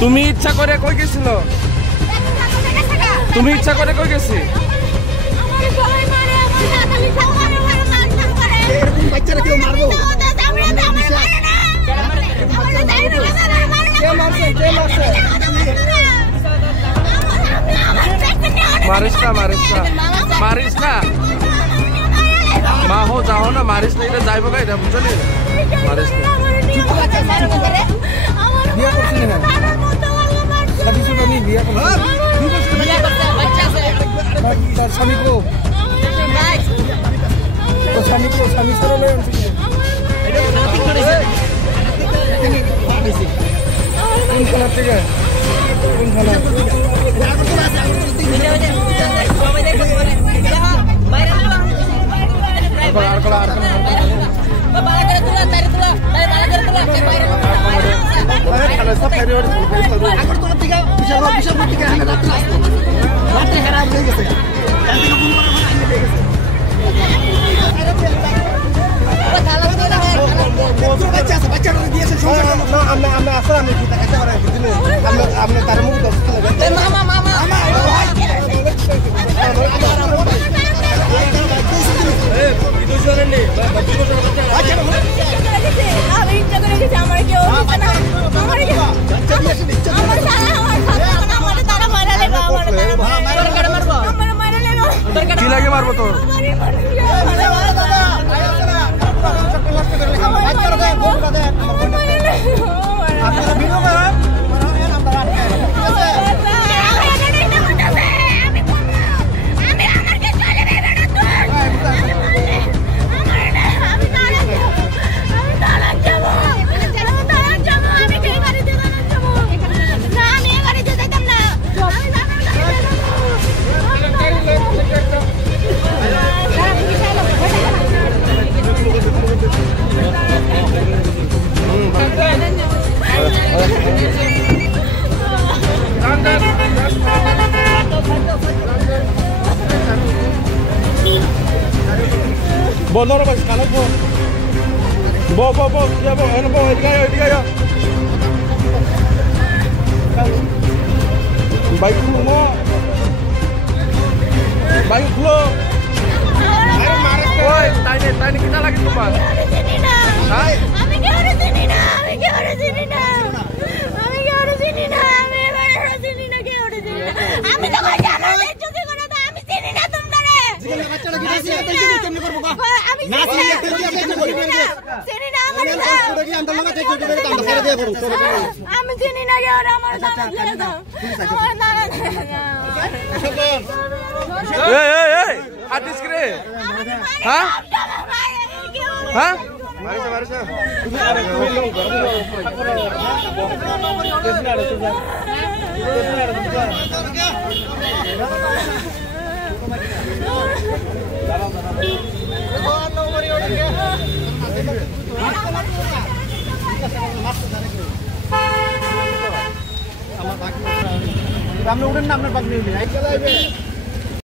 তুমি ইচ্ছা করে কই গেছিল? তুমি ইচ্ছা করে কই গেছি? বাচ্চারা কেউ মারবো? मारिस ना मारिस ना माहो जाओ ना मारिस ना इधर जाइबो का इधर बुझली मारिस ना बिया करছিস না कभी सुनो नहीं बिया कर बच्चा से दासामी को तो सामी से ले এটা নাতিং করেছে কোন খেলা থেকে কোন খেলা मारबो तो Bonor ba sekali po. Bo, ya bo, ano po, hindi kayo. Baik mo. Baik lo. Woi, tanya kita lagi tuh, Pak. Hai. Ami ke harus sini na. Ami to kok jalan lucu ki kono ta ami sini na tumdare. Jika bacca lagi desi atel sini temne korbo ka. Ami sini na amar ta. Lagi andal laga take take ta andal sare dia koru. Ami sini na ge ora amar ta. Amar na. Hey, hadis kre. Hah? Hah? Maris. Ramai udah 6 menit 4 menit.